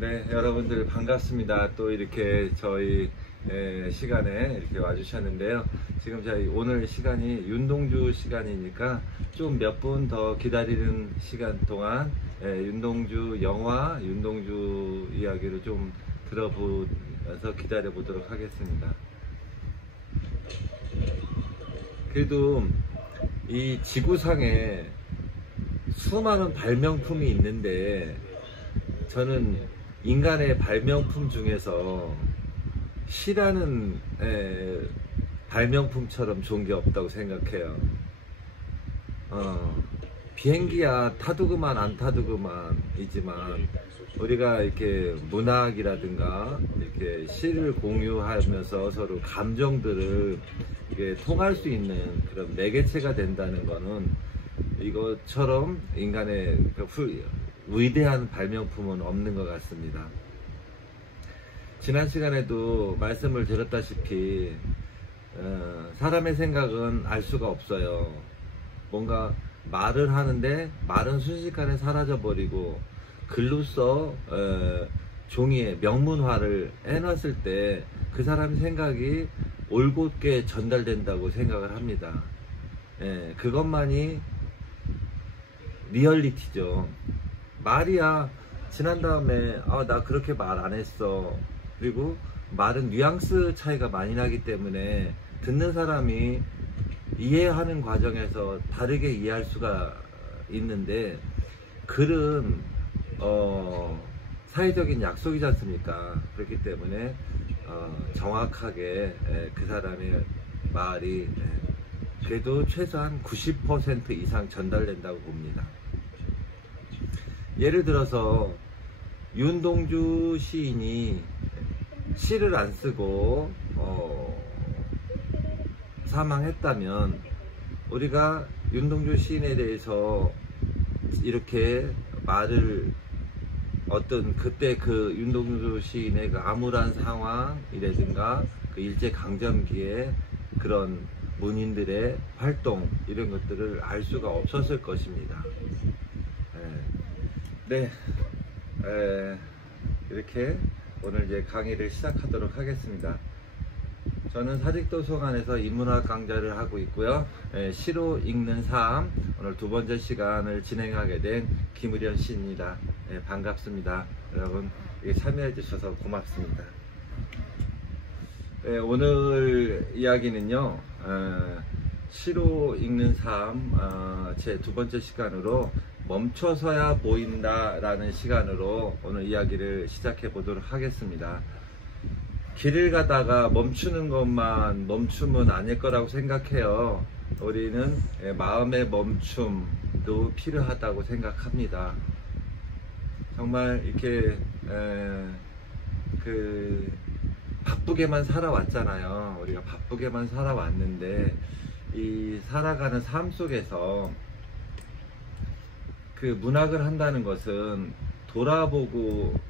네, 여러분들 반갑습니다. 또 이렇게 저희 시간에 이렇게 와주셨는데요. 지금 저희 오늘 시간이 윤동주 시간이니까 좀 몇 분 더 기다리는 시간 동안 윤동주 영화, 윤동주 이야기를 좀 들어보면서 기다려 보도록 하겠습니다. 그래도 이 지구상에 수많은 발명품이 있는데 저는 인간의 발명품 중에서 시라는 발명품처럼 좋은 게 없다고 생각해요. 비행기야 타두그만 안 타두그만이지만 우리가 이렇게 문학이라든가 이렇게 시를 공유하면서 서로 감정들을 이게 통할 수 있는 그런 매개체가 된다는 거는 이것처럼 인간의 위대한 발명품은 없는 것 같습니다. 지난 시간에도 말씀을 드렸다시피 사람의 생각은 알 수가 없어요. 뭔가 말을 하는데 말은 순식간에 사라져 버리고 글로써 종이에 명문화를 해놨을 때 그 사람의 생각이 올곧게 전달된다고 생각을 합니다. 그것만이 리얼리티죠. 말이야 지난 다음에 나 그렇게 말 안 했어. 그리고 말은 뉘앙스 차이가 많이 나기 때문에 듣는 사람이 이해하는 과정에서 다르게 이해할 수가 있는데 글은 사회적인 약속이지 않습니까? 그렇기 때문에 정확하게 그 사람의 말이 그래도 최소한 90% 이상 전달된다고 봅니다. 예를 들어서 윤동주 시인이 시를 안 쓰고 사망했다면 우리가 윤동주 시인에 대해서 이렇게 말을 어떤 그때 그 윤동주 시인의 그 암울한 상황이라든가 그 일제강점기에 그런 문인들의 활동 이런 것들을 알 수가 없었을 것입니다. 네, 이렇게 오늘 이제 강의를 시작하도록 하겠습니다. 저는 사직도서관에서 인문학 강좌를 하고 있고요. 시로 읽는 삶 오늘 두 번째 시간을 진행하게 된 김의련 씨입니다. 반갑습니다. 여러분 참여해 주셔서 고맙습니다. 오늘 이야기는요. 시로 읽는 삶 제 두 번째 시간으로 멈춰서야 보인다 라는 시간으로 오늘 이야기를 시작해 보도록 하겠습니다. 길을 가다가 멈추는 것만 멈춤은 아닐 거라고 생각해요. 우리는 마음의 멈춤도 필요하다고 생각합니다. 정말 이렇게 바쁘게만 살아왔잖아요. 우리가 바쁘게만 살아왔는데 이 살아가는 삶 속에서 그 문학을 한다는 것은 돌아보고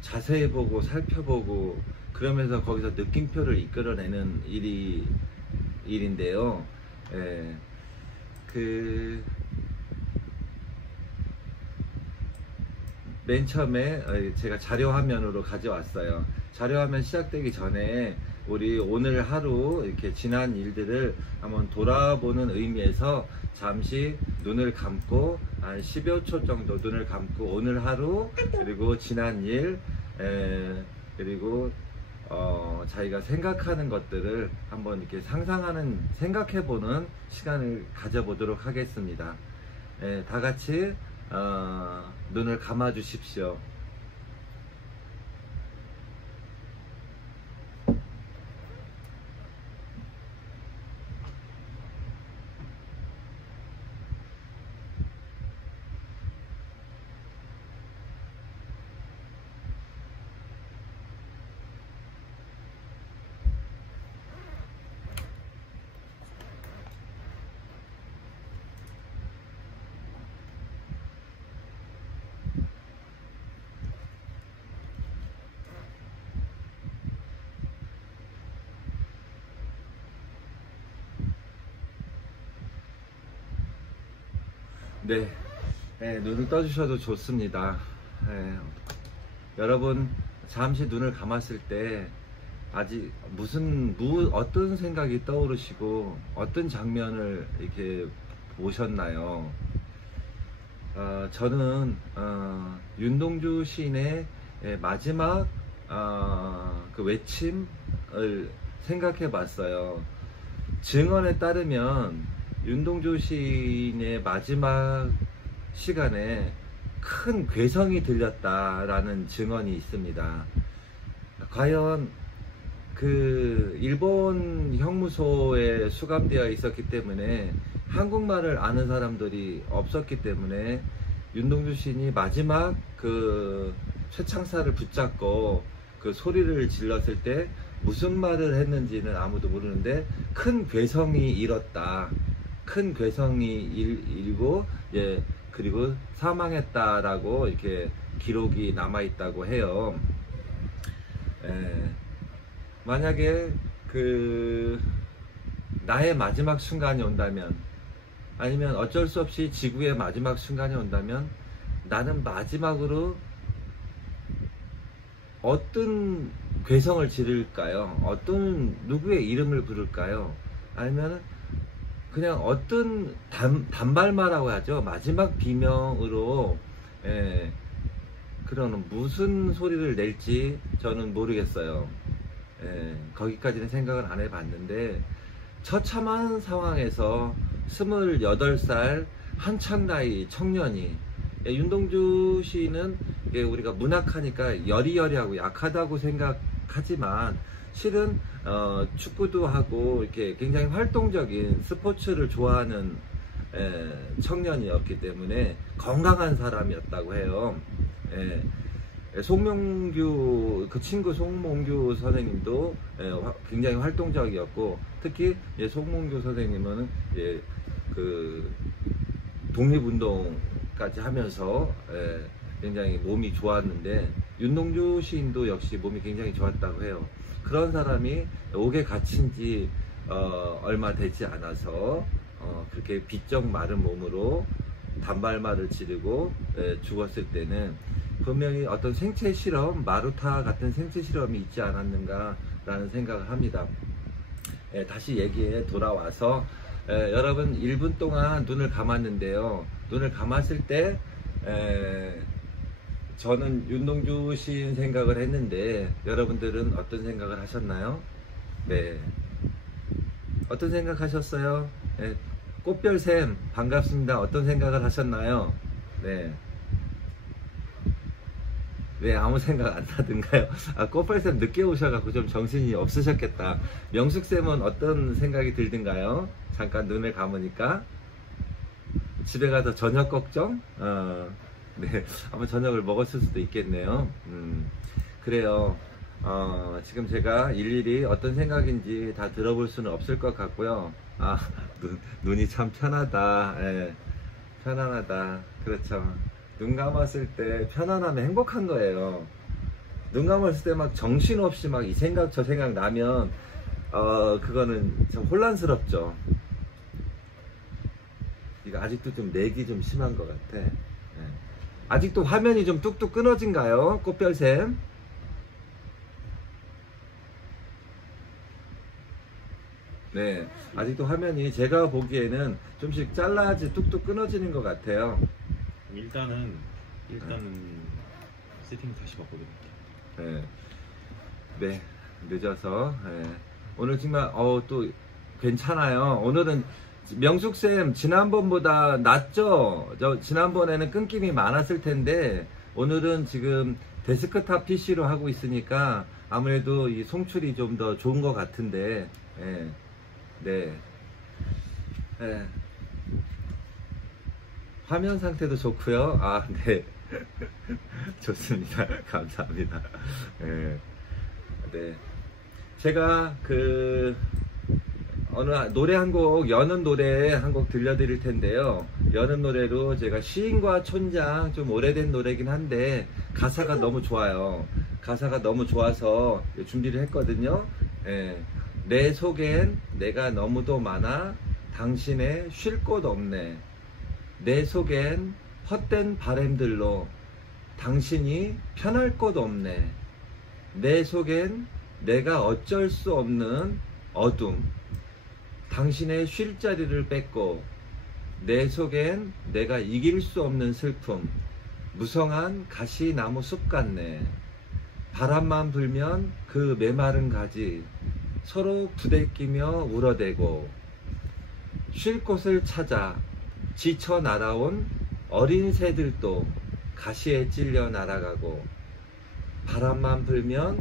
자세히 보고 살펴보고 그러면서 거기서 느낌표를 이끌어내는 일인데요. 맨 처음에 제가 자료화면으로 가져왔어요. 자료화면 시작되기 전에 우리 오늘 하루 이렇게 지난 일들을 한번 돌아보는 의미에서 잠시 눈을 감고 한 10여 초 정도 눈을 감고 오늘 하루 그리고 지난 일 그리고 자기가 생각하는 것들을 한번 이렇게 생각해보는 시간을 가져보도록 하겠습니다. 다 같이 눈을 감아 주십시오. 네, 눈을 떠주셔도 좋습니다. 여러분 잠시 눈을 감았을 때 아직 어떤 생각이 떠오르시고 어떤 장면을 이렇게 보셨나요? 저는 윤동주 시인의 마지막 그 외침을 생각해 봤어요. 증언에 따르면 윤동주 시인의 마지막 시간에 큰 괴성이 들렸다라는 증언이 있습니다. 과연 그 일본 형무소에 수감되어 있었기 때문에 한국말을 아는 사람들이 없었기 때문에 윤동주 시인이 마지막 그 쇠창살을 붙잡고 그 소리를 질렀을 때 무슨 말을 했는지는 아무도 모르는데 큰 괴성이 일었다. 큰 괴성이 일고 그리고 사망했다라고 이렇게 기록이 남아 있다고 해요. 만약에 그 나의 마지막 순간이 온다면, 아니면 어쩔 수 없이 지구의 마지막 순간이 온다면, 나는 마지막으로 어떤 괴성을 지를까요? 어떤 누구의 이름을 부를까요? 아니면 그냥 어떤 단발마라고 하죠. 마지막 비명으로 그런 무슨 소리를 낼지 저는 모르겠어요. 거기까지는 생각을 안 해봤는데, 처참한 상황에서 28살 한창 나이 청년이, 윤동주 시인은 우리가 문학하니까 여리여리하고 약하다고 생각하지만 실은 축구도 하고 이렇게 굉장히 활동적인 스포츠를 좋아하는 청년이었기 때문에 건강한 사람이었다고 해요. 송몽규, 그 친구 송몽규 선생님도 굉장히 활동적이었고, 특히 송몽규 선생님은 그 독립운동까지 하면서 굉장히 몸이 좋았는데, 윤동주 시인도 역시 몸이 굉장히 좋았다고 해요. 그런 사람이 옥에 갇힌 지 얼마 되지 않아서 그렇게 비쩍 마른 몸으로 단발말을 지르고 죽었을 때는 분명히 어떤 생체 실험, 마루타 같은 생체 실험이 있지 않았는가 라는 생각을 합니다. 다시 얘기에 돌아와서 여러분 1분 동안 눈을 감았는데요. 눈을 감았을 때 저는 윤동주 시인 생각을 했는데, 여러분들은 어떤 생각을 하셨나요? 네, 어떤 생각 하셨어요? 꽃별샘 반갑습니다. 어떤 생각을 하셨나요? 네, 왜 아무 생각 안 나던가요? 꽃별샘 늦게 오셔가지고 좀 정신이 없으셨겠다. 명숙쌤은 어떤 생각이 들던가요? 잠깐 눈을 감으니까 집에 가서 저녁 걱정? 네, 아마 저녁을 먹었을 수도 있겠네요. 그래요. 지금 제가 일일이 어떤 생각인지 다 들어볼 수는 없을 것 같고요. 눈이 참 편하다. 편안하다. 그렇죠. 눈 감았을 때 편안하면 행복한 거예요. 눈 감았을 때 막 정신없이 막 이 생각 저 생각 나면 그거는 참 혼란스럽죠. 이거 아직도 좀 렉이 좀 심한 것 같아. 아직도 화면이 좀 뚝뚝 끊어진가요? 꽃별샘? 네, 아직도 화면이 제가 보기에는 좀씩 잘라야지 뚝뚝 끊어지는 것 같아요. 일단은 세팅 다시 바꿔드릴게요. 네, 늦어서. 오늘 정말 또 괜찮아요. 오늘은 명숙쌤 지난번보다 낫죠? 지난번에는 끊김이 많았을 텐데 오늘은 지금 데스크탑 PC로 하고 있으니까 아무래도 이 송출이 좀 더 좋은 것 같은데, 네. 화면 상태도 좋고요. 네. 좋습니다. 감사합니다. 네. 제가 어느 노래 한 곡, 여는 노래 한 곡 들려드릴 텐데요. 여는 노래로 제가 시인과 촌장, 좀 오래된 노래긴 한데 가사가 너무 좋아요. 가사가 너무 좋아서 준비를 했거든요. 내 속엔 내가 너무도 많아 당신의 쉴 곳 없네. 내 속엔 헛된 바램들로 당신이 편할 곳 없네. 내 속엔 내가 어쩔 수 없는 어둠. 당신의 쉴 자리를 뺏고 내 속엔 내가 이길 수 없는 슬픔. 무성한 가시나무 숲 같네. 바람만 불면 그 메마른 가지 서로 부대끼며 울어대고 쉴 곳을 찾아 지쳐 날아온 어린 새들도 가시에 찔려 날아가고 바람만 불면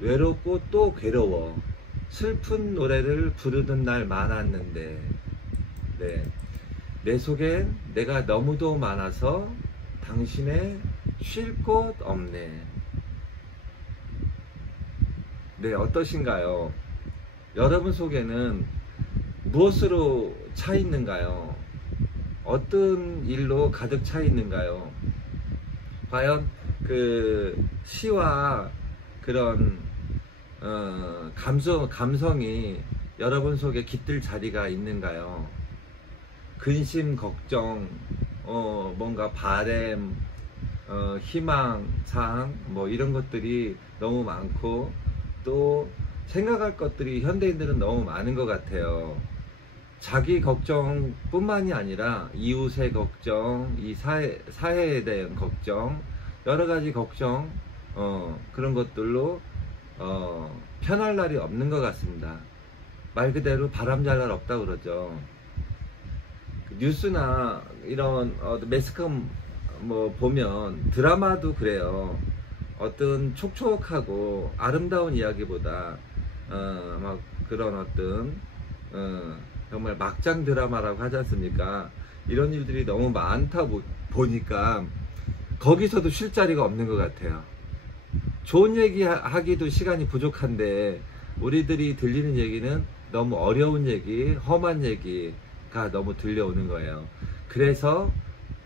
외롭고 또 괴로워 슬픈 노래를 부르는 날 많았는데 네. 내 속엔 내가 너무도 많아서 당신의 쉴 곳 없네. 네, 어떠신가요? 여러분 속에는 무엇으로 차 있는가요? 어떤 일로 가득 차 있는가요? 과연 그 시와 그런 감성이 여러분 속에 깃들 자리가 있는가요? 근심, 걱정, 뭔가 바램, 희망, 사항, 뭐 이런 것들이 너무 많고 또 생각할 것들이 현대인들은 너무 많은 것 같아요. 자기 걱정 뿐만이 아니라 이웃의 걱정, 이 사회에 대한 걱정, 여러 가지 걱정, 그런 것들로 편할 날이 없는 것 같습니다. 말 그대로 바람 잘 날 없다 그러죠. 뉴스나 이런 매스컴 뭐 보면 드라마도 그래요. 어떤 촉촉하고 아름다운 이야기보다 막 그런 어떤 정말 막장 드라마라고 하지 않습니까? 이런 일들이 너무 많다 보니까 거기서도 쉴 자리가 없는 것 같아요. 좋은 얘기 하기도 시간이 부족한데 우리들이 들리는 얘기는 너무 어려운 얘기, 험한 얘기가 너무 들려오는 거예요. 그래서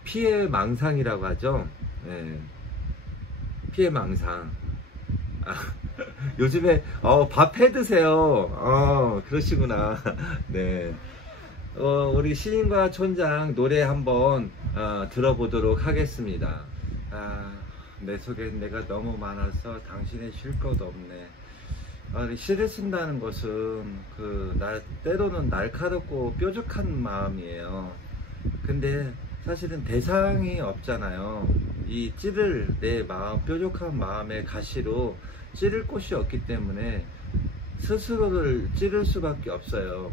피해망상이라고 하죠. 네. 피해망상. 요즘에 밥 해 드세요. 그러시구나. 네. 우리 시인과 촌장 노래 한번 들어보도록 하겠습니다. 내 속엔 내가 너무 많아서 당신의 쉴 것 없네. 시를 쓴다는 것은 때로는 날카롭고 뾰족한 마음이에요. 근데 사실은 대상이 없잖아요. 이 찌를 내 마음, 뾰족한 마음의 가시로 찌를 곳이 없기 때문에 스스로를 찌를 수밖에 없어요.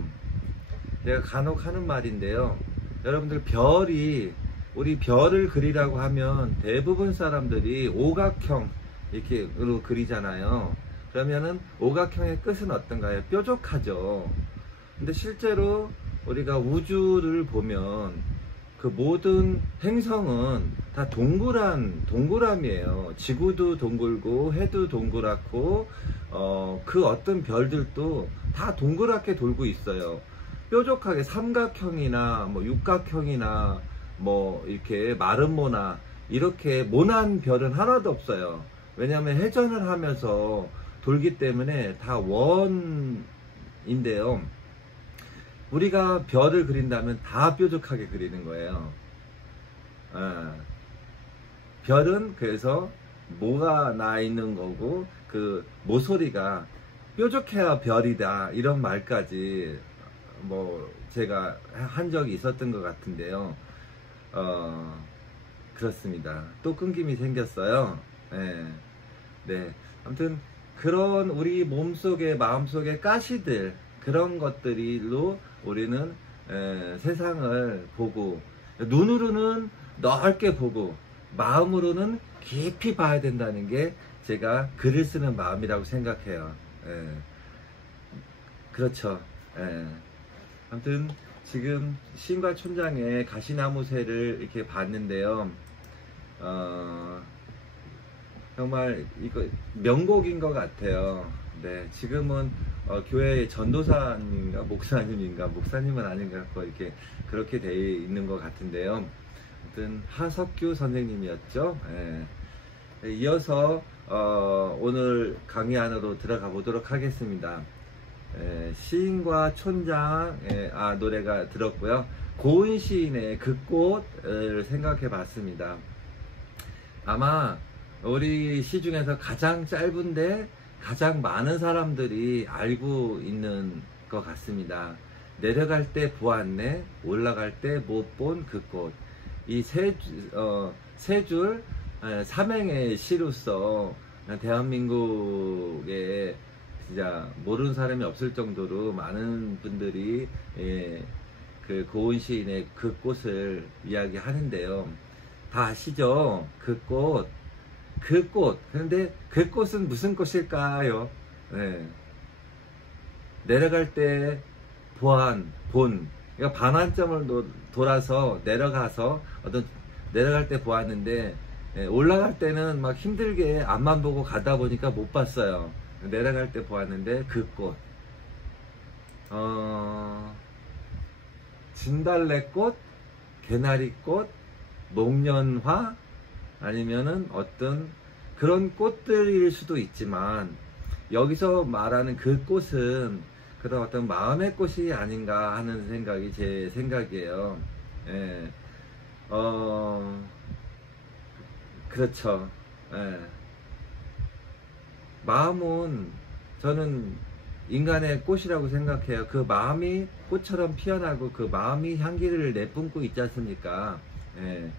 내가 간혹 하는 말인데요. 여러분들 우리 별을 그리라고 하면 대부분 사람들이 오각형 이렇게로 그리잖아요. 그러면은 오각형의 끝은 어떤가요? 뾰족하죠. 근데 실제로 우리가 우주를 보면 그 모든 행성은 다 동그람이에요. 지구도 동글고 해도 동그랗고 그 어떤 별들도 다 동그랗게 돌고 있어요. 뾰족하게 삼각형이나 뭐 육각형이나 뭐 이렇게 마른 모나 이렇게 모난 별은 하나도 없어요. 왜냐하면 회전을 하면서 돌기 때문에 다 원인데요. 우리가 별을 그린다면 다 뾰족하게 그리는 거예요. 별은 그래서 모가 나 있는 거고 그 모서리가 뾰족해야 별이다 이런 말까지 뭐 제가 한 적이 있었던 것 같은데요. 그렇습니다. 또 끊김이 생겼어요. 네. 아무튼 그런 우리 몸속에 마음속에 가시들 그런 것들로 우리는 세상을 보고 눈으로는 넓게 보고 마음으로는 깊이 봐야 된다는 게 제가 글을 쓰는 마음이라고 생각해요. 그렇죠. 아무튼 지금 시인과 촌장의 가시나무새를 이렇게 봤는데요. 정말 이거 명곡인 것 같아요. 네, 지금은 교회의 전도사님인가 목사님은 아닌가 갖고 이렇게 그렇게 돼 있는 것 같은데요. 아무튼 하석규 선생님이었죠. 이어서 오늘 강의 안으로 들어가 보도록 하겠습니다. 시인과 촌장 노래가 들었고요. 고은 시인의 그 꽃을 생각해 봤습니다. 아마 우리 시중에서 가장 짧은데 가장 많은 사람들이 알고 있는 것 같습니다. 내려갈 때 보았네, 올라갈 때 못 본 그 꽃. 이 세 줄 삼행의 시로서 대한민국에 진짜 모르는 사람이 없을 정도로 많은 분들이 그 고은 시인의 그 꽃을 이야기하는데요. 다 아시죠? 그 꽃. 그런데 그 꽃은 무슨 꽃일까요? 네. 내려갈 때 본. 그러니까 반환점을 돌아서 내려가서 내려갈 때 보았는데, 올라갈 때는 막 힘들게 앞만 보고 가다 보니까 못 봤어요. 내려갈 때 보았는데 그 꽃. 진달래꽃, 개나리꽃, 목련화, 아니면은 어떤 그런 꽃들일 수도 있지만, 여기서 말하는 그 꽃은 그런 어떤 마음의 꽃이 아닌가 하는 생각이 제 생각이에요. 예. 그렇죠. 예. 마음은 저는 인간의 꽃이라고 생각해요. 그 마음이 꽃처럼 피어나고 그 마음이 향기를 내뿜고 있지 않습니까? 예.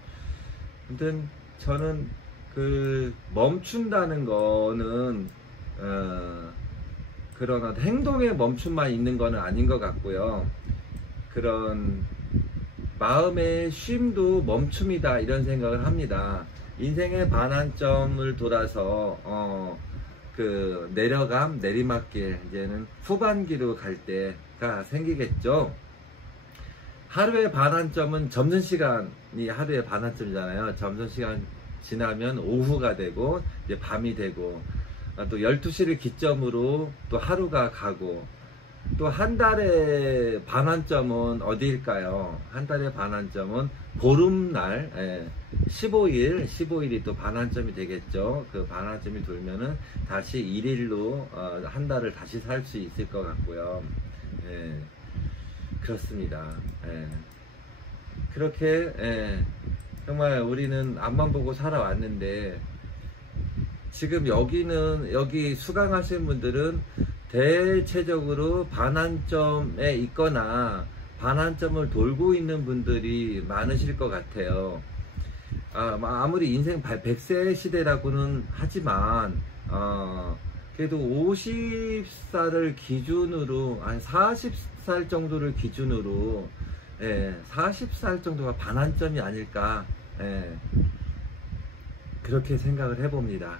아무튼 저는 그 멈춘다는 거는 그런 어떤 행동에 멈춤만 있는 거는 아닌 것 같고요. 그런 마음의 쉼도 멈춤이다, 이런 생각을 합니다. 인생의 반환점을 돌아서 그 내려감, 내리막길, 이제는 후반기로 갈 때가 생기겠죠. 하루의 반환점은 점심시간이 하루의 반환점이잖아요. 점심시간 지나면 오후가 되고 이제 밤이 되고, 또 12시를 기점으로 또 하루가 가고, 또 한 달의 반환점은 어디일까요? 한 달의 반환점은 보름날, 15일이 또 반환점이 되겠죠. 그 반환점이 돌면은 다시 1일로 한 달을 다시 살 수 있을 것 같고요. 예, 그렇습니다. 예. 그렇게 정말 우리는 앞만 보고 살아왔는데, 지금 여기 수강하신 분들은 대체적으로 반환점에 있거나 반환점을 돌고 있는 분들이 많으실 것 같아요. 아무리 인생 100세 시대라고는 하지만 그래도 50살을 기준으로, 한 40살 정도를 기준으로 40살 정도가 반환점이 아닐까, 그렇게 생각을 해봅니다.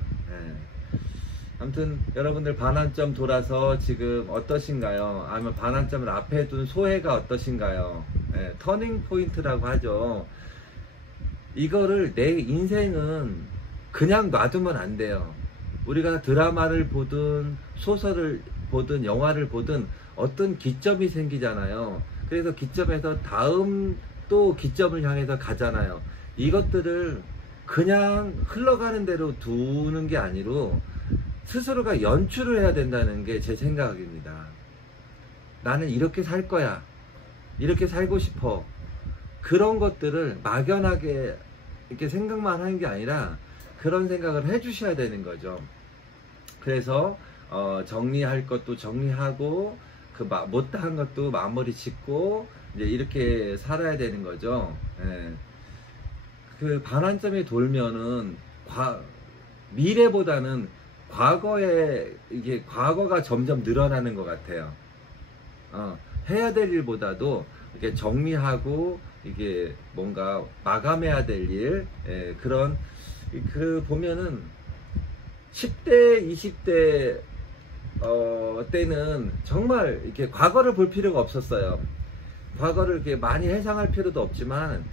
아무튼 여러분들 반환점 돌아서 지금 어떠신가요? 아니면 반환점을 앞에 둔 소회가 어떠신가요? 터닝 포인트라고 하죠. 이거를 내 인생은 그냥 놔두면 안 돼요. 우리가 드라마를 보든 소설을 보든 영화를 보든 어떤 기점이 생기잖아요. 그래서 기점에서 다음 또 기점을 향해서 가잖아요. 이것들을 그냥 흘러가는 대로 두는 게 아니고 스스로가 연출을 해야 된다는 게 제 생각입니다. 나는 이렇게 살 거야, 이렇게 살고 싶어. 그런 것들을 막연하게 이렇게 생각만 하는 게 아니라 그런 생각을 해 주셔야 되는 거죠. 그래서 정리할 것도 정리하고, 그 못한 것도 마무리 짓고, 이제 이렇게 살아야 되는 거죠. 그 반환점이 돌면은 미래보다는 과거가 점점 늘어나는 것 같아요. 해야 될 일보다도 이렇게 정리하고 이게 뭔가 마감해야 될 일, 보면은 10대, 20대 때는 정말 이렇게 과거를 볼 필요가 없었어요. 과거를 이렇게 많이 회상할 필요도 없지만,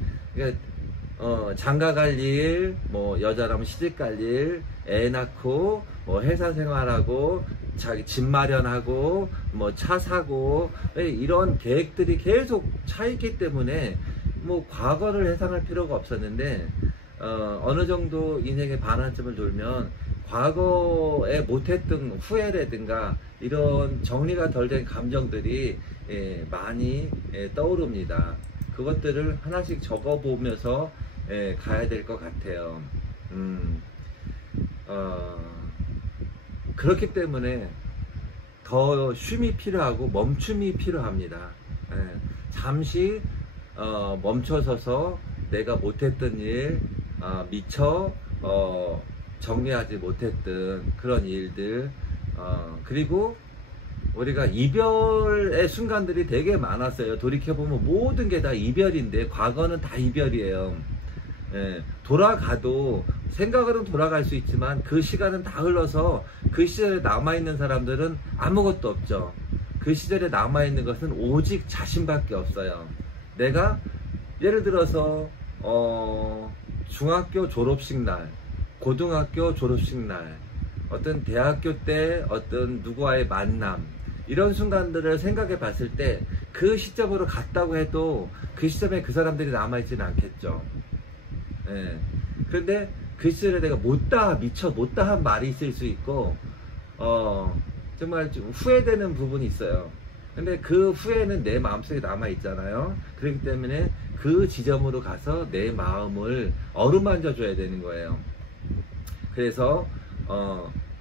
장가 갈 일, 뭐 여자라면 시집 갈 일, 애 낳고, 뭐 회사 생활하고, 자기 집 마련하고, 뭐 차 사고, 이런 계획들이 계속 차 있기 때문에 뭐 과거를 회상할 필요가 없었는데, 어느 정도 인생의 반환점을 돌면 과거에 못했던 후회라든가 이런 정리가 덜 된 감정들이 많이 떠오릅니다. 그것들을 하나씩 적어보면서 가야 될 것 같아요. 그렇기 때문에 더 쉼이 필요하고 멈춤이 필요합니다. 잠시 멈춰서서 내가 못했던 일, 미처 정리하지 못했던 그런 일들, 그리고 우리가 이별의 순간들이 되게 많았어요. 돌이켜보면 모든 게 다 이별인데, 과거는 다 이별이에요. 돌아가도 생각으로는 돌아갈 수 있지만 그 시간은 다 흘러서 그 시절에 남아있는 사람들은 아무것도 없죠. 그 시절에 남아있는 것은 오직 자신밖에 없어요. 내가 예를 들어서 중학교 졸업식 날, 고등학교 졸업식 날, 어떤 대학교 때 어떤 누구와의 만남, 이런 순간들을 생각해 봤을 때 그 시점으로 갔다고 해도 그 시점에 그 사람들이 남아있지는 않겠죠. 그런데 그 시절에 내가 미처 못다한 말이 있을 수 있고, 정말 좀 후회되는 부분이 있어요. 근데 그 후회는 내 마음속에 남아있잖아요. 그렇기 때문에 그 지점으로 가서 내 마음을 어루만져 줘야 되는 거예요. 그래서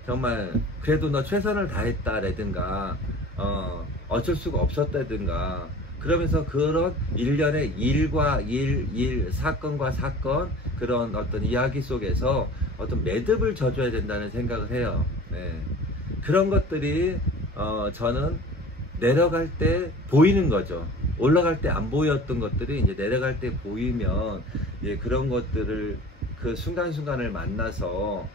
정말 그래도 너 최선을 다했다라든가, 어쩔 수가 없었다든가, 그러면서 그런 일련의 일과 일, 사건과 사건, 그런 어떤 이야기 속에서 어떤 매듭을 져줘야 된다는 생각을 해요. 그런 것들이 저는 내려갈 때 보이는 거죠. 올라갈 때 안 보였던 것들이 이제 내려갈 때 보이면, 그런 것들을 그 순간순간을 만나서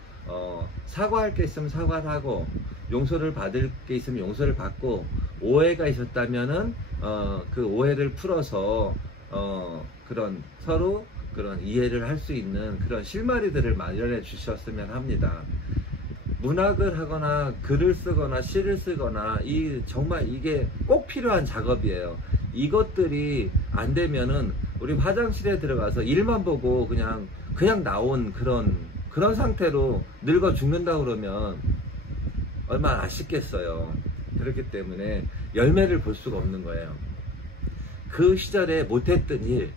사과할 게 있으면 사과를 하고, 용서를 받을 게 있으면 용서를 받고, 오해가 있었다면은 그 오해를 풀어서 그런 서로 그런 이해를 할 수 있는 그런 실마리들을 마련해 주셨으면 합니다. 문학을 하거나 글을 쓰거나 시를 쓰거나 정말 이게 꼭 필요한 작업이에요. 이것들이 안 되면은 우리 화장실에 들어가서 일만 보고 그냥 나온 그런 상태로 늙어 죽는다 그러면 얼마나 아쉽겠어요. 그렇기 때문에 열매를 볼 수가 없는 거예요. 그 시절에 못했던 일,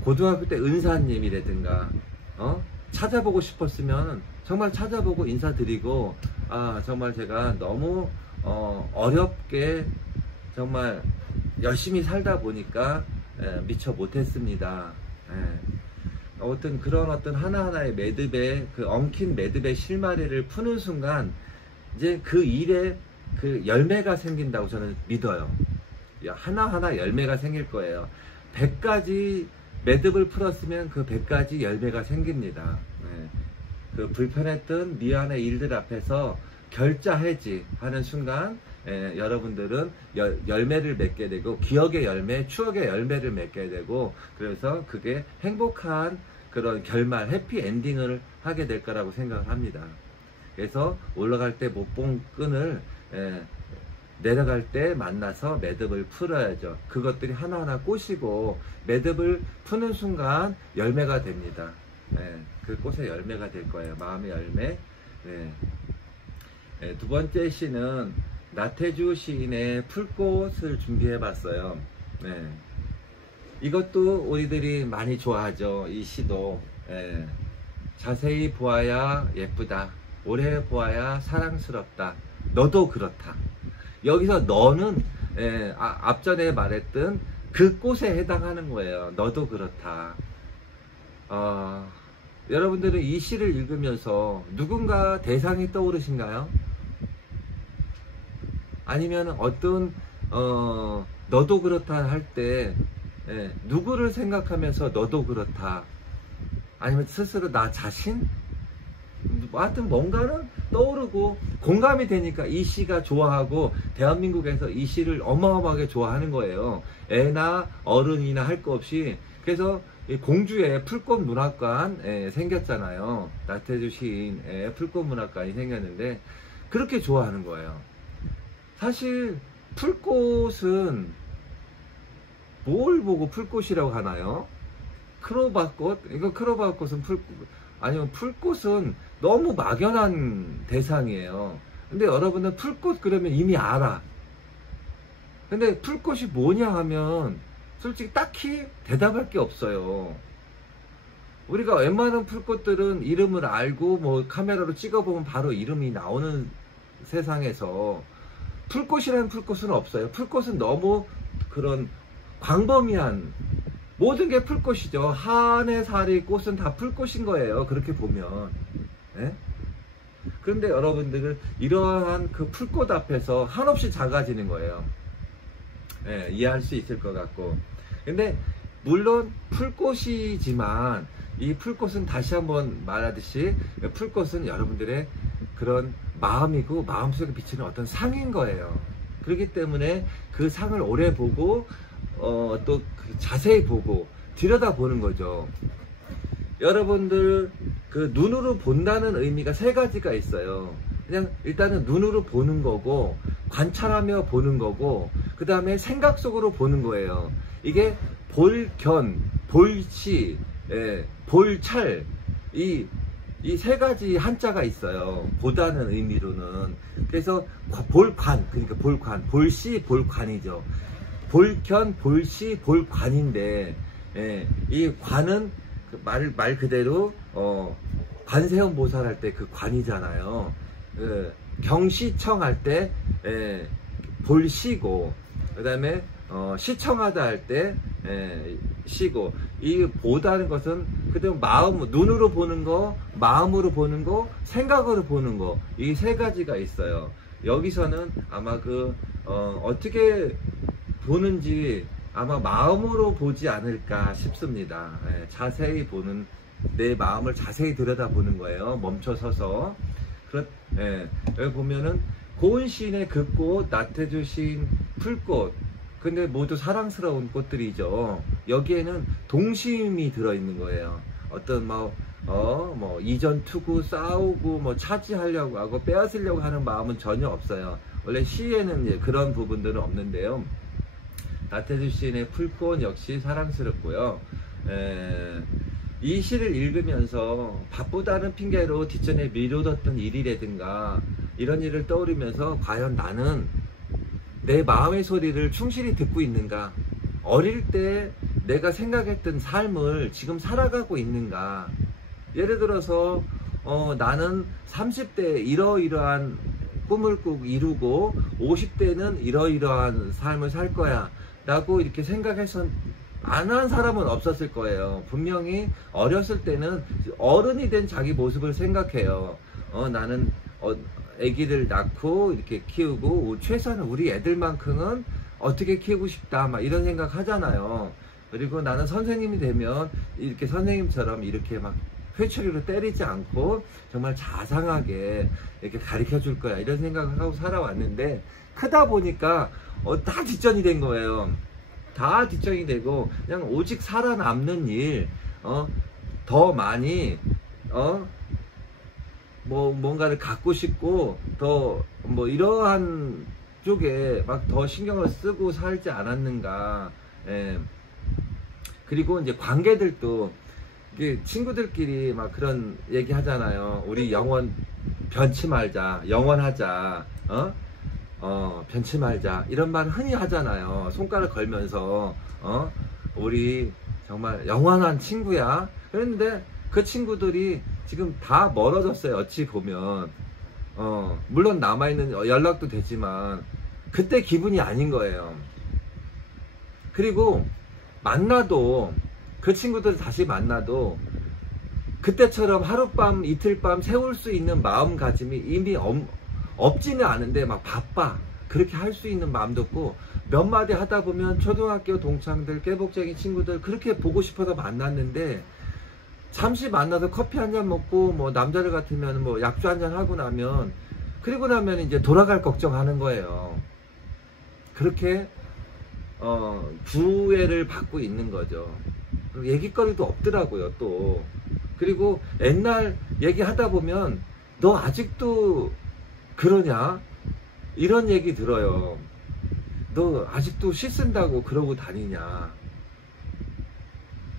고등학교 때 은사님이라든가 찾아보고 싶었으면 정말 찾아보고 인사드리고, 정말 제가 너무 어렵게 정말 열심히 살다 보니까 미처 못했습니다. 어떤 하나하나의 매듭에, 그 엉킨 매듭의 실마리를 푸는 순간 이제 그 일에 그 열매가 생긴다고 저는 믿어요. 하나하나 열매가 생길 거예요. 100가지 매듭을 풀었으면 그 100가지 열매가 생깁니다. 그 불편했던 미안의 일들 앞에서 결자 해지하는 순간 여러분들은 열매를 맺게 되고, 기억의 열매, 추억의 열매를 맺게 되고, 그래서 그게 행복한 그런 결말, 해피 엔딩을 하게 될 거라고 생각을 합니다. 그래서 올라갈 때 못 본 끈을 내려갈 때 만나서 매듭을 풀어야죠. 그것들이 하나하나 꼬시고 매듭을 푸는 순간 열매가 됩니다. 그 꽃의 열매가 될 거예요. 마음의 열매. 두 번째 시는 나태주 시인의 풀꽃을 준비해 봤어요. 이것도 우리들이 많이 좋아하죠. 이 시도. 자세히 보아야 예쁘다, 오래 보아야 사랑스럽다, 너도 그렇다. 여기서 너는 앞전에 말했던 그 꽃에 해당하는 거예요. 너도 그렇다. 여러분들은 이 시를 읽으면서 누군가 대상이 떠오르신가요? 아니면 어떤 너도 그렇다 할 때 누구를 생각하면서 너도 그렇다, 아니면 스스로 나 자신? 하여튼 뭔가는 떠오르고 공감이 되니까 이 시가 좋아하고, 대한민국에서 이 시를 어마어마하게 좋아하는 거예요. 애나 어른이나 할 거 없이. 그래서 공주에 풀꽃 문학관 생겼잖아요. 나태주 시인의 풀꽃 문학관이 생겼는데 그렇게 좋아하는 거예요. 사실 풀꽃은 뭘 보고 풀꽃이라고 하나요? 크로바꽃? 이거 크로바꽃은 풀꽃, 아니면 풀꽃은 너무 막연한 대상이에요. 근데 여러분은 풀꽃 그러면 이미 알아. 근데 풀꽃이 뭐냐 하면 솔직히 딱히 대답할 게 없어요. 우리가 웬만한 풀꽃들은 이름을 알고 뭐 카메라로 찍어보면 바로 이름이 나오는 세상에서 풀꽃이라는 풀꽃은 없어요. 풀꽃은 너무 그런 광범위한 모든 게 풀꽃이죠. 한해 살이 꽃은 다 풀꽃인 거예요. 그렇게 보면. 예? 그런데 여러분들은 이러한 그 풀꽃 앞에서 한없이 작아지는 거예요. 예, 이해할 수 있을 것 같고. 근데 물론 풀꽃이지만 이 풀꽃은 다시 한번 말하듯이 풀꽃은 여러분들의 그런 마음이고 마음속에 비치는 어떤 상인 거예요. 그렇기 때문에 그 상을 오래 보고 또 자세히 보고 들여다보는 거죠. 여러분들 그 눈으로 본다는 의미가 세 가지가 있어요. 그냥 일단은 눈으로 보는 거고 관찰하며 보는 거고 그 다음에 생각 속으로 보는 거예요. 이게 볼견, 볼시, 볼찰 이 세 가지 한자가 있어요. 보다는 의미로는. 그래서 볼관, 그러니까 볼관, 볼시, 볼관이죠. 볼견, 볼시, 볼관인데 이 관은 말 그대로 관세음 보살 할 때 그 관이잖아요. 경시청 할 때 볼시고 그 다음에 시청하다 할 때 시고 이 보다는 것은 그대로 마음 눈으로 보는 거 마음으로 보는 거 생각으로 보는 거 이 세 가지가 있어요. 여기서는 아마 어떻게 보는지 아마 마음으로 보지 않을까 싶습니다. 자세히 보는 내 마음을 자세히 들여다보는 거예요. 멈춰서서. 여기 보면은 고은 시인의 그 꽃, 나태주 시인 풀꽃. 근데 모두 사랑스러운 꽃들이죠. 여기에는 동심이 들어있는 거예요. 어떤 이전 투구 싸우고 차지하려고 하고 빼앗으려고 하는 마음은 전혀 없어요. 원래 시에는 그런 부분들은 없는데요. 나태주 시인의 풀꽃 역시 사랑스럽고요. 이 시를 읽으면서 바쁘다는 핑계로 뒷전에 미뤄뒀던 일이라든가 이런 일을 떠올리면서 과연 나는 내 마음의 소리를 충실히 듣고 있는가? 어릴 때 내가 생각했던 삶을 지금 살아가고 있는가? 예를 들어서 나는 30대에 이러이러한 꿈을 꼭 이루고 50대는 이러이러한 삶을 살 거야 라고 이렇게 생각해서 안 한 사람은 없었을 거예요. 분명히 어렸을 때는 어른이 된 자기 모습을 생각해요. 나는 아기를 낳고 이렇게 키우고 최소한 우리 애들만큼은 어떻게 키우고 싶다 막 이런 생각 하잖아요. 그리고 나는 선생님이 되면 이렇게 선생님처럼 이렇게 막 회초리로 때리지 않고 정말 자상하게 이렇게 가르쳐 줄 거야 이런 생각을 하고 살아왔는데 크다 보니까 다 뒷전이 된 거예요. 다 뒷전이 되고 그냥 오직 살아남는 일 더 많이 뭔가를 갖고 싶고 더 이러한 쪽에 막 더 신경을 쓰고 살지 않았는가. 그리고 이제 관계들도 친구들끼리 막 그런 얘기 하잖아요. 우리 영원 변치 말자, 영원하자, 변치 말자 이런 말 흔히 하잖아요. 손가락 걸면서 우리 정말 영원한 친구야. 그런데 그 친구들이 지금 다 멀어졌어요. 어찌 보면 물론 남아있는 연락도 되지만 그때 기분이 아닌 거예요. 그리고 만나도 그 친구들 다시 만나도 그때처럼 하룻밤 이틀밤 세울 수 있는 마음가짐이 이미 없지는 않은데 막 바빠 그렇게 할 수 있는 마음도 없고 몇 마디 하다 보면 초등학교 동창들 깨복쟁이 친구들 그렇게 보고 싶어서 만났는데 잠시 만나서 커피 한잔 먹고 남자들 같으면 약주 한잔 하고 나면 그리고 나면 이제 돌아갈 걱정하는 거예요. 그렇게 구애를 받고 있는 거죠. 얘기거리도 없더라고요 또. 그리고 옛날 얘기하다 보면 너 아직도 그러냐? 이런 얘기 들어요. 너 아직도 시 쓴다고 그러고 다니냐?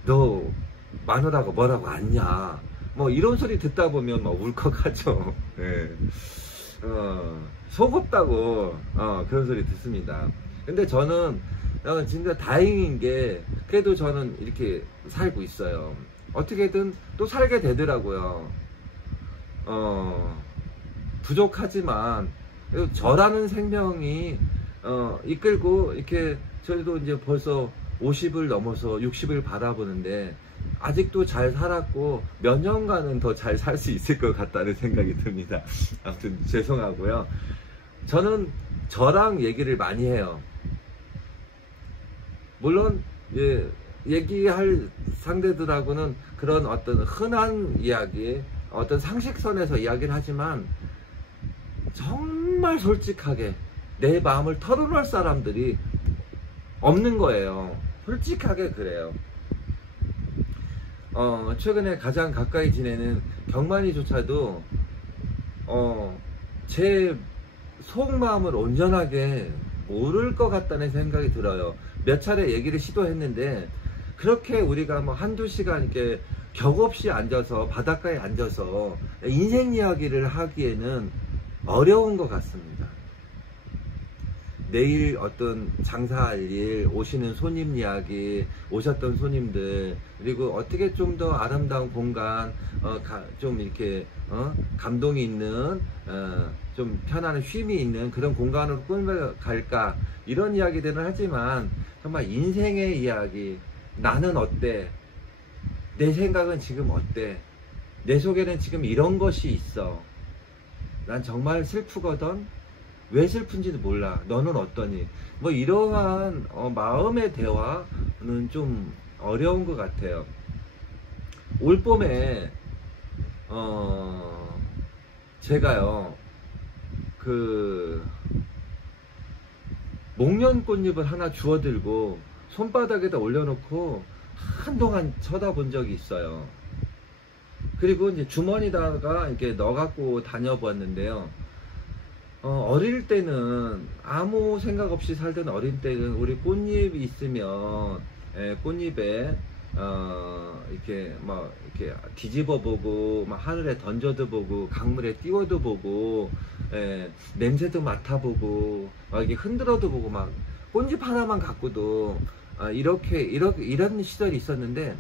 너 마누라가 뭐라고 안냐? 이런 소리 듣다 보면 울컥하죠. 네. 속없다고 그런 소리 듣습니다. 근데 저는 진짜 다행인 게 그래도 저는 이렇게 살고 있어요. 어떻게든 또 살게 되더라고요. 부족하지만 저라는 생명이 이끌고 이렇게 저희도 이제 벌써 50을 넘어서 60을 바라보는데 아직도 잘 살았고 몇 년간은 더 잘 살 수 있을 것 같다는 생각이 듭니다. 아무튼 죄송하고요. 저는 저랑 얘기를 많이 해요. 물론 얘기할 상대들하고는 그런 어떤 흔한 이야기, 어떤 상식선에서 이야기를 하지만 정말 솔직하게 내 마음을 털어놓을 사람들이 없는 거예요. 솔직하게 그래요. 최근에 가장 가까이 지내는 경만이조차도 제 속마음을 온전하게 모를 것 같다는 생각이 들어요. 몇 차례 얘기를 시도했는데 그렇게 우리가 뭐 한두 시간 이렇게 격없이 앉아서 바닷가에 앉아서 인생 이야기를 하기에는 어려운 것 같습니다. 내일 어떤 장사할 일, 오시는 손님 이야기, 오셨던 손님들, 그리고 어떻게 좀 더 아름다운 공간, 좀 이렇게 감동이 있는, 좀 편안한 쉼이 있는 그런 공간으로 꾸며갈까, 이런 이야기들은 하지만 정말 인생의 이야기, 나는 어때? 내 생각은 지금 어때? 내 속에는 지금 이런 것이 있어. 난 정말 슬프거든. 왜 슬픈지도 몰라. 너는 어떠니? 뭐 이러한 마음의 대화는 좀 어려운 것 같아요. 올 봄에 제가요 목련 꽃잎을 하나 주워 들고 손바닥에다 올려놓고 한동안 쳐다본 적이 있어요. 그리고 이제 주머니다가 이렇게 넣어갖고 다녀보았는데요. 어릴 때는 아무 생각 없이 살던 어린 때는 우리 꽃잎이 있으면 꽃잎에 이렇게 막 이렇게 뒤집어 보고 막 하늘에 던져도 보고 강물에 띄워도 보고 냄새도 맡아보고 막 이렇게 흔들어도 보고 막 꽃잎 하나만 갖고도 이런 시절이 있었는데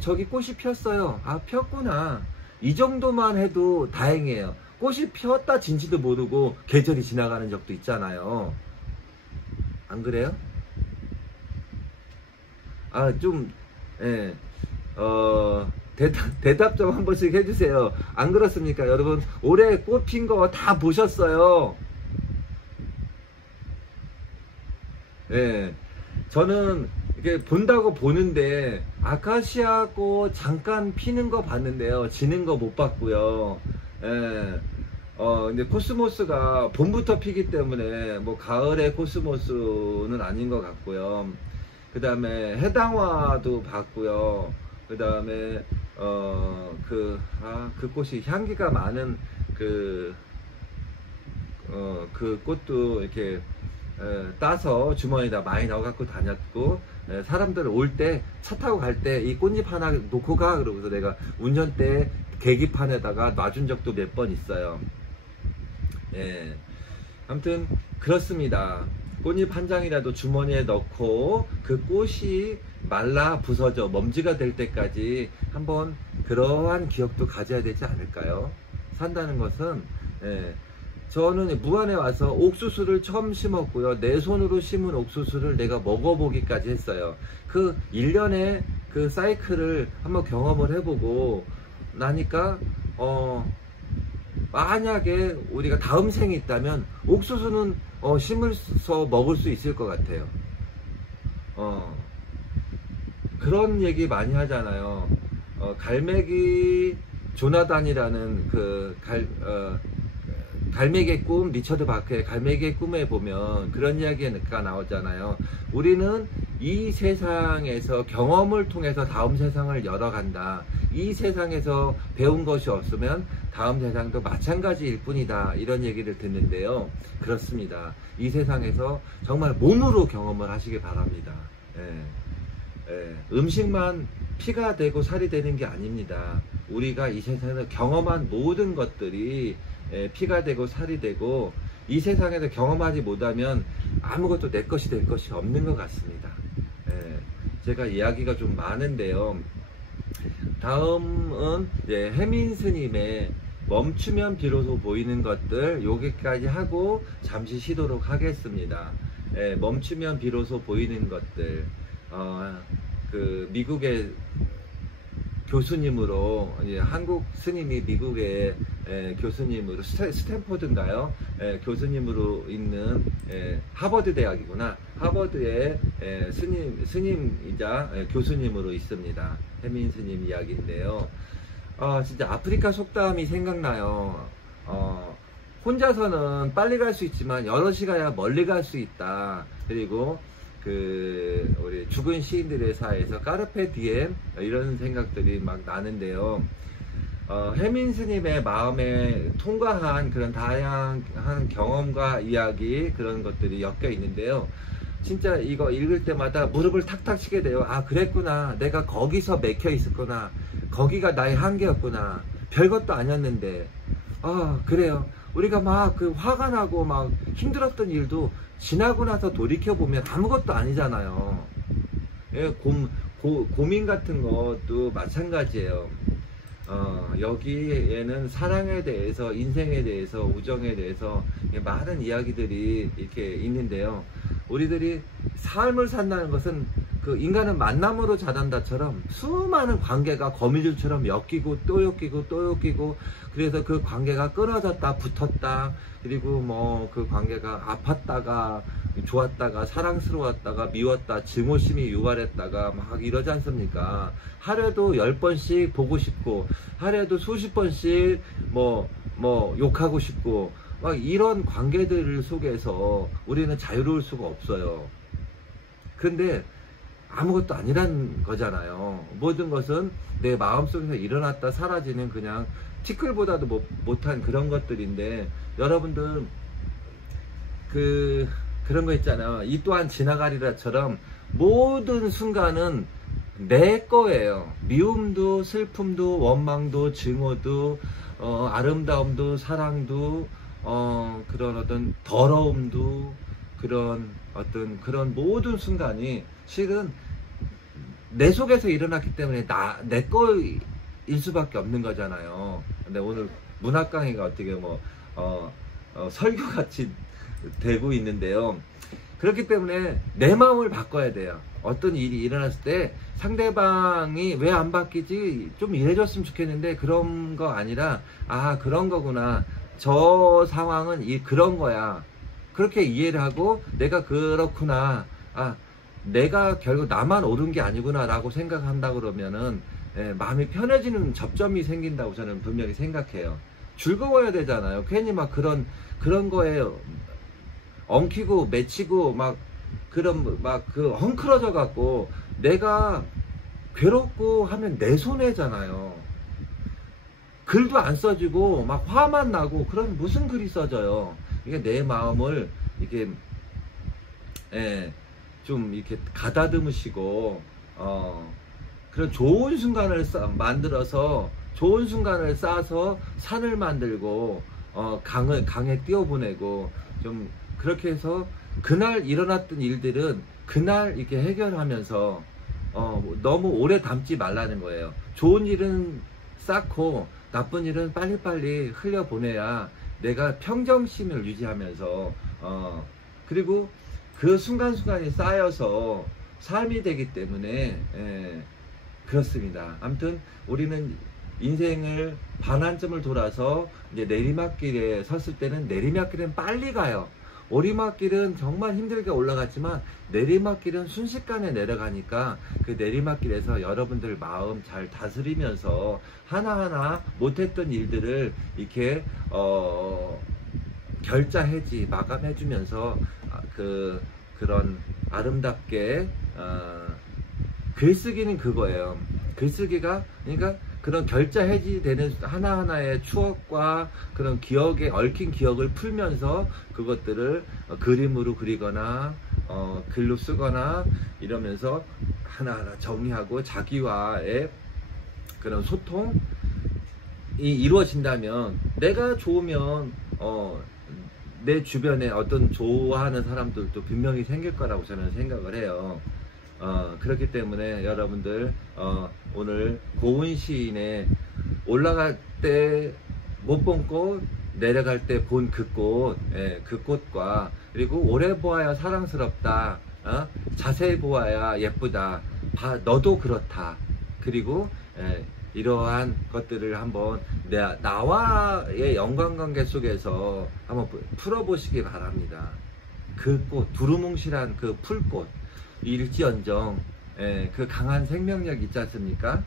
저기 꽃이 폈어요. 폈구나. 이 정도만 해도 다행이에요. 꽃이 피었다 진지도 모르고 계절이 지나가는 적도 있잖아요. 안 그래요? 대답 좀 한 번씩 해주세요. 안 그렇습니까? 여러분, 올해 꽃 핀 거 다 보셨어요. 저는 이렇게 본다고 보는데 아카시아 꽃 잠깐 피는 거 봤는데요. 지는 거 못 봤고요. 근데 코스모스가 봄부터 피기 때문에 뭐 가을의 코스모스는 아닌 것 같고요. 그 다음에 해당화도 봤고요. 그 다음에 그 꽃이 향기가 많은 그 꽃도 이렇게 따서 주머니에다 많이 넣어 갖고 다녔고, 사람들 올 때 차 타고 갈 때 이 꽃잎 하나 놓고 가 그러고서 내가 운전대 계기판에다가 놔준 적도 몇 번 있어요. 아무튼 그렇습니다. 꽃잎 한 장이라도 주머니에 넣고 그 꽃이 말라 부서져 먼지가 될 때까지 한번 그러한 기억도 가져야 되지 않을까요? 산다는 것은 저는 무안에 와서 옥수수를 처음 심었고요. 내 손으로 심은 옥수수를 내가 먹어보기까지 했어요. 그 1년의 그 사이클을 한번 경험을 해보고 나니까 만약에 우리가 다음 생이 있다면 옥수수는 심어서 먹을 수 있을 것 같아요. 그런 얘기 많이 하잖아요. 갈매기 조나단이라는 갈매기의 꿈, 리처드 바크의 갈매기의 꿈에 보면 그런 이야기가 나오잖아요. 우리는 이 세상에서 경험을 통해서 다음 세상을 열어간다. 이 세상에서 배운 것이 없으면 다음 세상도 마찬가지일 뿐이다. 이런 얘기를 듣는데요. 그렇습니다. 이 세상에서 정말 몸으로 경험을 하시기 바랍니다. 음식만 피가 되고 살이 되는 게 아닙니다. 우리가 이 세상에서 경험한 모든 것들이 피가 되고 살이 되고, 이 세상에서 경험하지 못하면 아무것도 내 것이 될 것이 없는 것 같습니다. 제가 이야기가 좀 많은데요. 다음은 이제 해민 스님의 멈추면 비로소 보이는 것들, 여기까지 하고 잠시 쉬도록 하겠습니다. 멈추면 비로소 보이는 것들, 그 미국의 교수님으로, 한국 스님이 미국의 교수님으로, 스탠포드인가요? 교수님으로 있는, 하버드 대학이구나. 하버드의 스님이자 교수님으로 있습니다. 해민 스님 이야기인데요. 진짜 아프리카 속담이 생각나요. 혼자서는 빨리 갈 수 있지만 여럿이 가야 멀리 갈 수 있다. 그리고 우리 죽은 시인들의 사에서 까르페 디엠, 이런 생각들이 막 나는데요. 해민 스님의 마음에 통과한 그런 다양한 경험과 이야기, 그런 것들이 엮여 있는데요. 진짜 이거 읽을 때마다 무릎을 탁탁 치게 돼요. 아, 그랬구나. 내가 거기서 맥혀 있었구나. 거기가 나의 한계였구나. 별것도 아니었는데. 그래요. 우리가 막 화가 나고 막 힘들었던 일도 지나고 나서 돌이켜보면 아무것도 아니잖아요. 고민 같은 것도 마찬가지예요. 여기에는 사랑에 대해서, 인생에 대해서, 우정에 대해서 많은 이야기들이 이렇게 있는데요. 우리들이 삶을 산다는 것은 그 인간은 만남으로 자란다처럼 수많은 관계가 거미줄처럼 엮이고 또 엮이고 또 엮이고, 그래서 그 관계가 끊어졌다 붙었다, 그리고 뭐 그 관계가 아팠다가 좋았다가 사랑스러웠다가 미웠다, 증오심이 유발했다가 막 이러지 않습니까? 하루에도 10번씩 보고 싶고, 하루에도 수십 번씩 뭐 욕하고 싶고, 막 이런 관계들 속에서 우리는 자유로울 수가 없어요. 근데 아무것도 아니란 거잖아요. 모든 것은 내 마음속에서 일어났다 사라지는 그냥 티끌보다도 못한 그런 것들인데, 여러분들 그런 거 있잖아요. 이 또한 지나가리라처럼 모든 순간은 내 거예요. 미움도 슬픔도 원망도 증오도 아름다움도 사랑도 그런 어떤 더러움도, 그런 모든 순간이 실은 내 속에서 일어났기 때문에 내 거일 수밖에 없는 거잖아요. 근데 오늘 문학 강의가 어떻게 설교같이 되고 있는데요. 그렇기 때문에 내 마음을 바꿔야 돼요. 어떤 일이 일어났을 때 상대방이 왜 안 바뀌지? 좀 이래줬으면 좋겠는데, 그런 거 아니라, 그런 거구나. 저 상황은 그런 거야. 그렇게 이해를 하고, 내가 그렇구나. 내가 결국 나만 옳은 게 아니구나 라고 생각한다 그러면은 마음이 편해지는 접점이 생긴다고 저는 분명히 생각해요. 즐거워야 되잖아요. 괜히 막 그런 거에 엉키고 맺히고 헝클어져 갖고 내가 괴롭고 하면 내 손해잖아요. 글도 안 써지고 막 화만 나고, 그럼 무슨 글이 써져요? 이게 내 마음을 이게 좀 이렇게 가다듬으시고 그런 좋은 순간을 만들어서, 좋은 순간을 쌓아서 산을 만들고 강에 띄워보내고, 좀 그렇게 해서 그날 일어났던 일들은 그날 이렇게 해결하면서 너무 오래 담지 말라는 거예요. 좋은 일은 쌓고 나쁜 일은 빨리빨리 흘려보내야 내가 평정심을 유지하면서 그리고 그 순간순간이 쌓여서 삶이 되기 때문에 그렇습니다. 아무튼 우리는 인생을 반환점을 돌아서 이제 내리막길에 섰을 때는, 내리막길은 빨리 가요. 오리막길은 정말 힘들게 올라갔지만 내리막길은 순식간에 내려가니까, 그 내리막길에서 여러분들 마음 잘 다스리면서 하나하나 못했던 일들을 이렇게 결자해지 마감해주면서 그런 아름답게 글쓰기는 그거예요. 글쓰기가 그러니까 그런 결자 해지되는 하나하나의 추억과 그런 기억에 얽힌 기억을 풀면서 그것들을 그림으로 그리거나 글로 쓰거나 이러면서 하나하나 정리하고 자기와의 그런 소통이 이루어진다면, 내가 좋으면 내 주변에 어떤 좋아하는 사람들도 분명히 생길 거라고 저는 생각을 해요. 그렇기 때문에 여러분들 오늘 고은 시인의 올라갈 때 못 본 꽃, 내려갈 때 본 그 꽃, 그 꽃과 그리고 오래 보아야 사랑스럽다, 자세히 보아야 예쁘다, 너도 그렇다. 그리고 이러한 것들을 한번 나와의 연관관계 속에서 한번 풀어보시기 바랍니다. 그 꽃, 두루뭉실한 그 풀꽃, 일지언정 그 강한 생명력 있지 않습니까?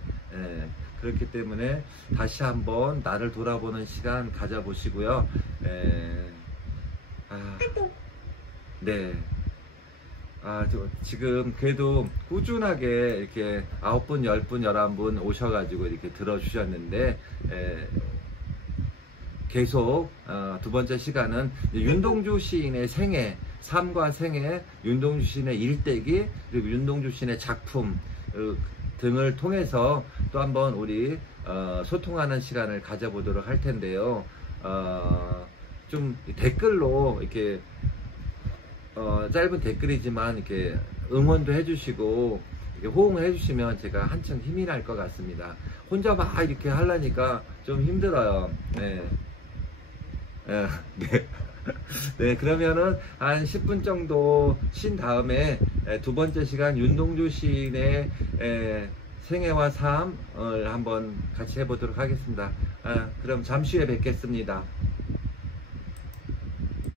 그렇기 때문에 다시 한번 나를 돌아보는 시간 가져보시고요. 네. 지금 그래도 꾸준하게 이렇게 9분, 10분, 11분 오셔가지고 이렇게 들어주셨는데, 계속, 두 번째 시간은 윤동주 시인의 생애, 삶과 생애, 윤동주 시인의 일대기, 그리고 윤동주 시인의 작품 등을 통해서 또 한번 우리, 소통하는 시간을 가져보도록 할 텐데요. 좀 댓글로 이렇게 짧은 댓글이지만 이렇게 응원도 해주시고 이렇게 호응을 해주시면 제가 한층 힘이 날 것 같습니다. 혼자 막 이렇게 하려니까 좀 힘들어요. 네. 네. 네, 그러면은 한 10분 정도 쉰 다음에 두 번째 시간 윤동주 시인의 생애와 삶을 한번 같이 해보도록 하겠습니다. 그럼 잠시 후에 뵙겠습니다.